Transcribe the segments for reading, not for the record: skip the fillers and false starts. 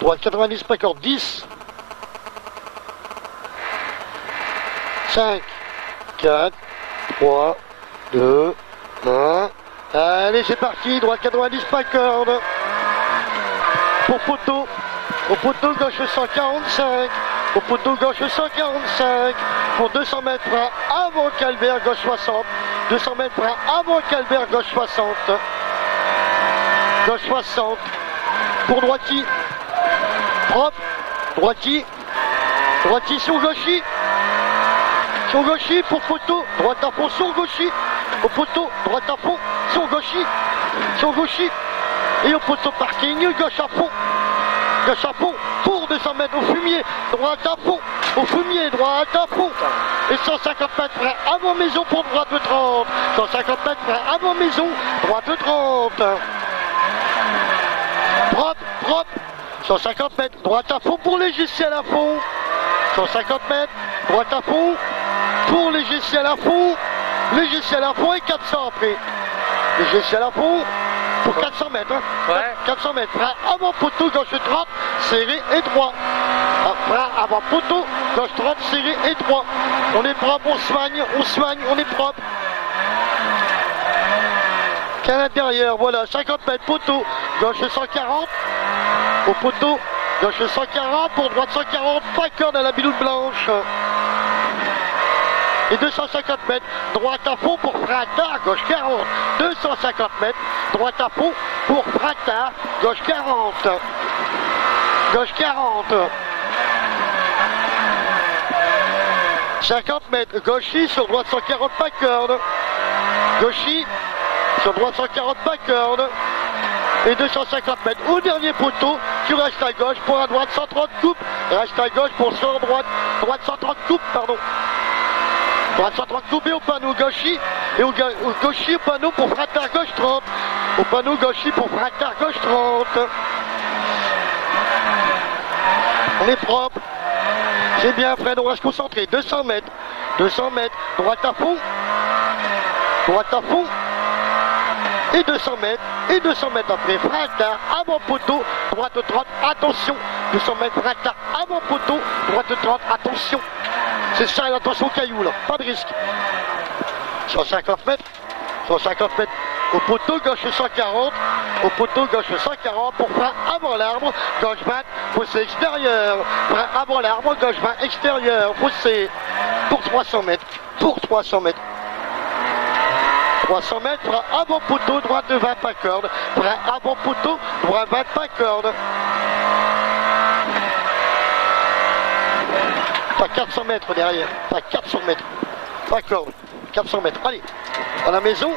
Droite 90, pas corde 10. 5, 4, 3, 2, 1. Allez, c'est parti. Droite 90, pas corde. Pour poteau. Au poteau gauche 145. Au poteau gauche 145. Pour 200 mètres avant Calbert, gauche 60. 200 mètres avant Calbert, gauche 60. Gauche 60. Pour droiti. Propre. Droiti. Droiti sur gauchi. Sur gauchi pour poteau. Droite à fond sur gauchi. Au poteau. Droite à fond. Sur gauchi. Sur gauchi. Et au poteau parking. Gauche à fond. Gauche à fond. Pour 200 mètres au fumier. Droite à fond. Au fumier. Droite à fond. Et 150 mètres avant maison pour droite 30. 150 mètres avant maison. Droite 30. Propre. Propre. 150 mètres. Droite à fond pour les GCL à fond. 150 mètres. Droite à fond. Pour les GCL à fond. Les GCL à fond et 400 après. Les GCL à fond. Pour 400 mètres. Hein. Ouais. 400 mètres. Frein avant poteau, gauche 30, serré et droit. Frein avant poteau, gauche 30, serré et droit. On est propre, on soigne, on est propre. Qu'à l'intérieur, voilà, 50 mètres, poteau, gauche 140. Au poteau, gauche 140, pour droite 140, pas corde à la biloute blanche. Et 250 mètres, droite à fond pour Fratard, gauche 40. 250 mètres, droite à fond pour Fratard, gauche 40. Gauche 40. 50 mètres, gauchi sur droite 140, pas corde. Gauchi sur droite 140, pas corde. Et 250 mètres au dernier poteau, tu restes à gauche pour la droite 130 coupe. Reste à gauche pour sur droite, droite 130 coupe, pardon. Droite 130 coupe et au panneau gauchi. Et au gauchi au panneau pour Fratard gauche 30. Au panneau gauchi pour Fratard gauche 30. On est propre. C'est bien Fred, on va se concentrer. 200 mètres. 200 mètres. Droite à fond. Droite à fond. Et 200 mètres. Et 200 mètres après. Fratard avant poteau. Droite 30. Attention. 200 mètres. Fratard avant poteau. Droite 30. Attention. C'est ça, attention au caillou là. Pas de risque. 150 mètres. 150 mètres. Au poteau gauche 140. Au poteau gauche 140 pour frein avant l'arbre. Gauche 20. Fossé extérieur. Frein avant l'arbre. Gauche 20 extérieur. Fossé. Pour 300 mètres. Pour 300 mètres. 300 mètres. Frein avant poteau. Droite 20 pas corde. Frein avant poteau. Droite 20 pas corde. Pas 400 mètres derrière. Pas 400 mètres. Pas corde. 400 mètres. Allez. À la maison.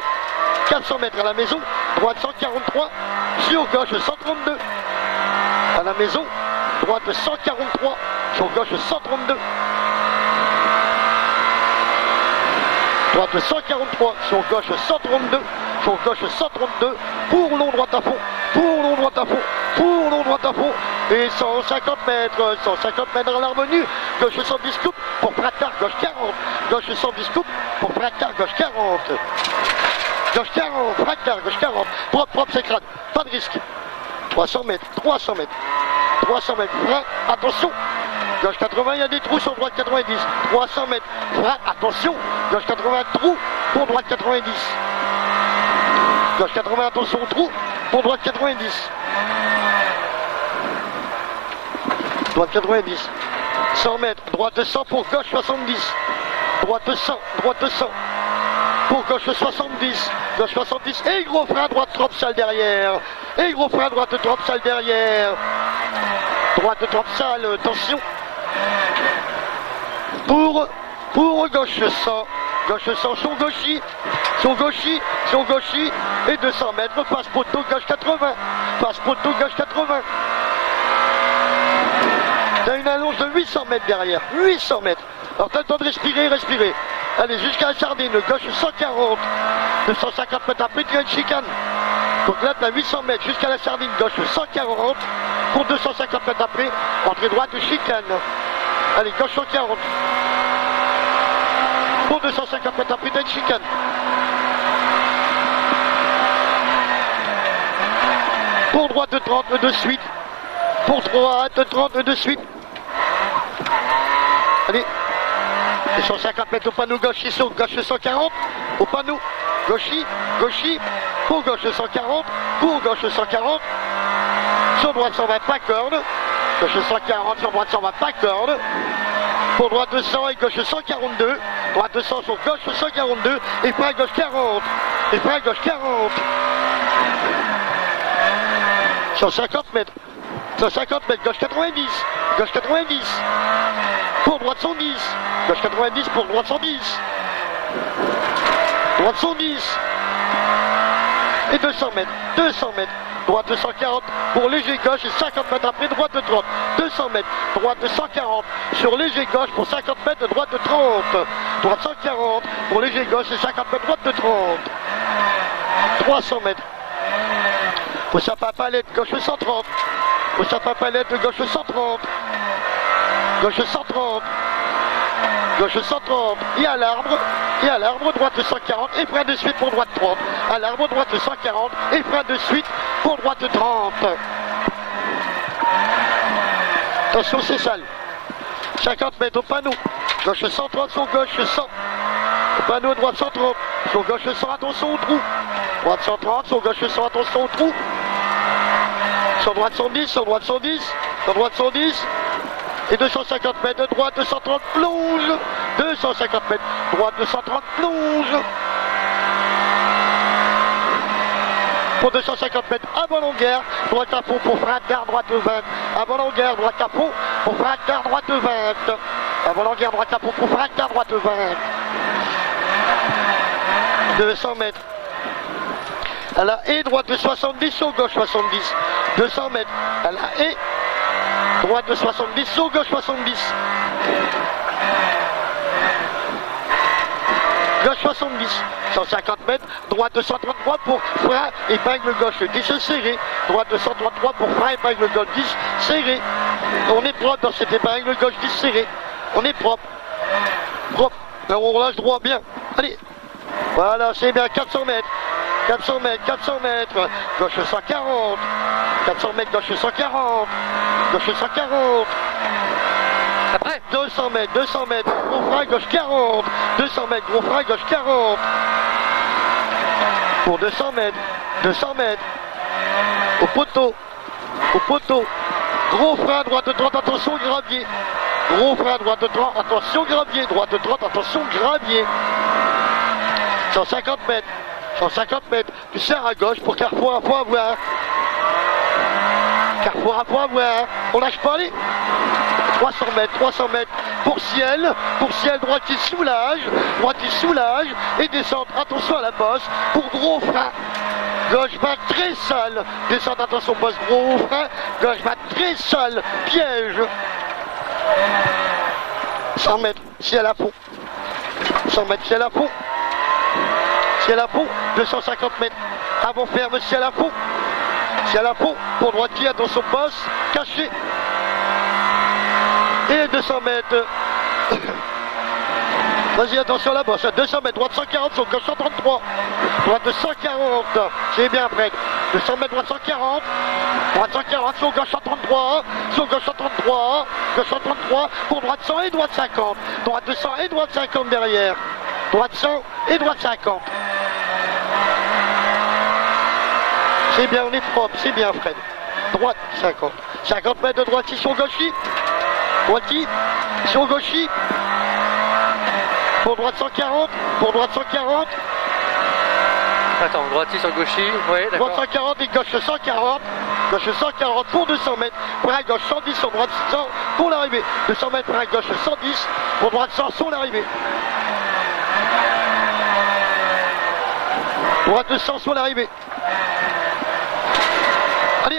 400 mètres à la maison. Droite 143. Sur gauche 132. À la maison. Droite 143. Sur gauche 132. Droite 143. Sur gauche 132. Sur gauche 132. Pour long droite à fond. Pour long droite à fond. Pour long droite à fond. Et 150 mètres. 150 mètres à l'harmonie. Gauche 110 coupe pour Fratard. Gauche 40. Gauche 110 coupe pour Fratard. Gauche 40. Gauche 40. Fratard. Gauche 40. Propre, propre, c'est crade. Pas de risque. 300 mètres. 300 mètres. 300 mètres. Frein. Attention. Gauche 80, il y a des trous sur droite 90. 300 mètres. Frein. Attention. Gauche 80, trou pour droite 90. Gauche 80, attention, trou pour droite 90. Droite 90. 100 mètres. Droite 100 pour gauche 70. Droite 100. Droite 100. Pour gauche 70. Gauche 70. Et gros frein droite 30 salles derrière. Et gros frein droite 30 salles derrière. Droite 30 salles. Attention. Pour gauche 100. Gauche 100 sur gauchi. Sur gauchi. Sur gauchi. Et 200 mètres. Passe poteau gauche 80. Passe poteau gauche 80. T'as une allonge de 800 mètres derrière. 800 mètres. Alors t'as le temps de respirer, respirer. Allez, jusqu'à la sardine. Gauche 140. 250 mètres après, tu as une chicane. Donc là, t'as 800 mètres jusqu'à la sardine. Gauche 140. Pour 250 mètres après, entrée droite, chicane. Allez, gauche 140. Pour 250 mètres après, t'as une chicane. Pour droite de 30 de suite. pour 3,30 de suite. Allez, 150 mètres au panneau gauche, ici au gauche 140, au panneau gauchi, pour gauche 140, pour gauche 140, sur droite 120 pas corde, gauche 140, sur droite 120 pas corde, pour droite 200 et gauche 142, droite 200 sur gauche 142, et frein gauche 40, et frein gauche 40, 150 mètres, 150 mètres, gauche 90, gauche 90, pour droite 110, gauche 90 pour droite 110, droite 110, et 200 mètres, droite 240 pour léger gauche et 50 mètres après droite de 30, 200 mètres, droite de 140 sur léger gauche pour 50 mètres de droite de 30, droite 140 pour léger gauche et 50 mètres droite de 30, 300 mètres, au sapin palette gauche 130, au sapin palette gauche 130, gauche 130, gauche 130 et à l'arbre, droite 140 et frein de suite pour droite 30, à l'arbre droite 140 et frein de suite pour droite 30. Attention c'est sale, 50 mètres au panneau, gauche 130 sur gauche 100, au panneau droite 130, sur gauche 100 attention au trou, droite 130 sur gauche 100 attention au trou, sur droite 110, sur droite 110, sur droite 110, et 250 mètres de droite, 230 plonge, 250 mètres, droite 230 plonge, pour 250 mètres, avant longueur, droite à fond pour frein d'arbre, droite 20, avant longueur, droite à fond pour frein d'arbre, droite 20, avant longueur, droite à fond pour frein d'arbre, droite 20, 200 mètres, à la haie, droite de 70 sur gauche 70, 200 mètres, à la haie, droite de 70 sur gauche 70. Gauche 70. 150 mètres. Droite de 133 pour frein épingle gauche 10 serré. Droite de 133 pour frein épingle gauche 10 serré. On est propre dans cette épingle gauche 10 serré. On est propre. Propre. Alors on relâche droit bien. Allez. Voilà, c'est bien. 400 mètres. 400 mètres, 400 mètres, gauche 140, 400 mètres, gauche 140, gauche 140, après 200 mètres, gros frein, gauche 40, 200 mètres, gros frein, gauche 40, pour 200 mètres, au poteau, gros frein, droite de 30, attention, gravier, gros frein, droite de 30, attention, gravier, droite de 30, attention, gravier, 150 mètres, 150 mètres, tu serres à gauche pour carrefour à point à voir. Carrefour à point à voir. On lâche pas les 300 mètres pour ciel droite qui soulage, et descente, attention à la bosse, pour gros frein. Gauche va très sale, descente, attention bosse, gros frein, gauche va très sale, piège. 100 mètres, ciel à fond. 100 mètres, ciel à fond. Ciel à fond, 250 mètres, avant ferme, ciel à fond, pour droitier, attention bosse, caché, et 200 mètres, vas-y attention à la bosse, 200 mètres, droite 140 sur gauche 133, droite de 140, c'est bien près, 200 mètres, droite 140 sur gauche 133, gauche 133, pour droite 100 et droite 50, droite de 100 et droite 50 derrière, droite 100 et droite 50. C'est bien, on est propre, c'est bien Fred. Droite 50. 50 mètres de droite sur gauchis. Droiti, sur gauchis. Pour droite 140. Attends, droiti sur gauchis, oui, d'accord. Droite 140 et gauche 140. Gauche 140 pour 200 mètres. Frein gauche 110 sur droite 100 pour l'arrivée. 200 mètres, frein gauche 110 pour droite 100 sur l'arrivée. Droite 200 sur l'arrivée. Allez.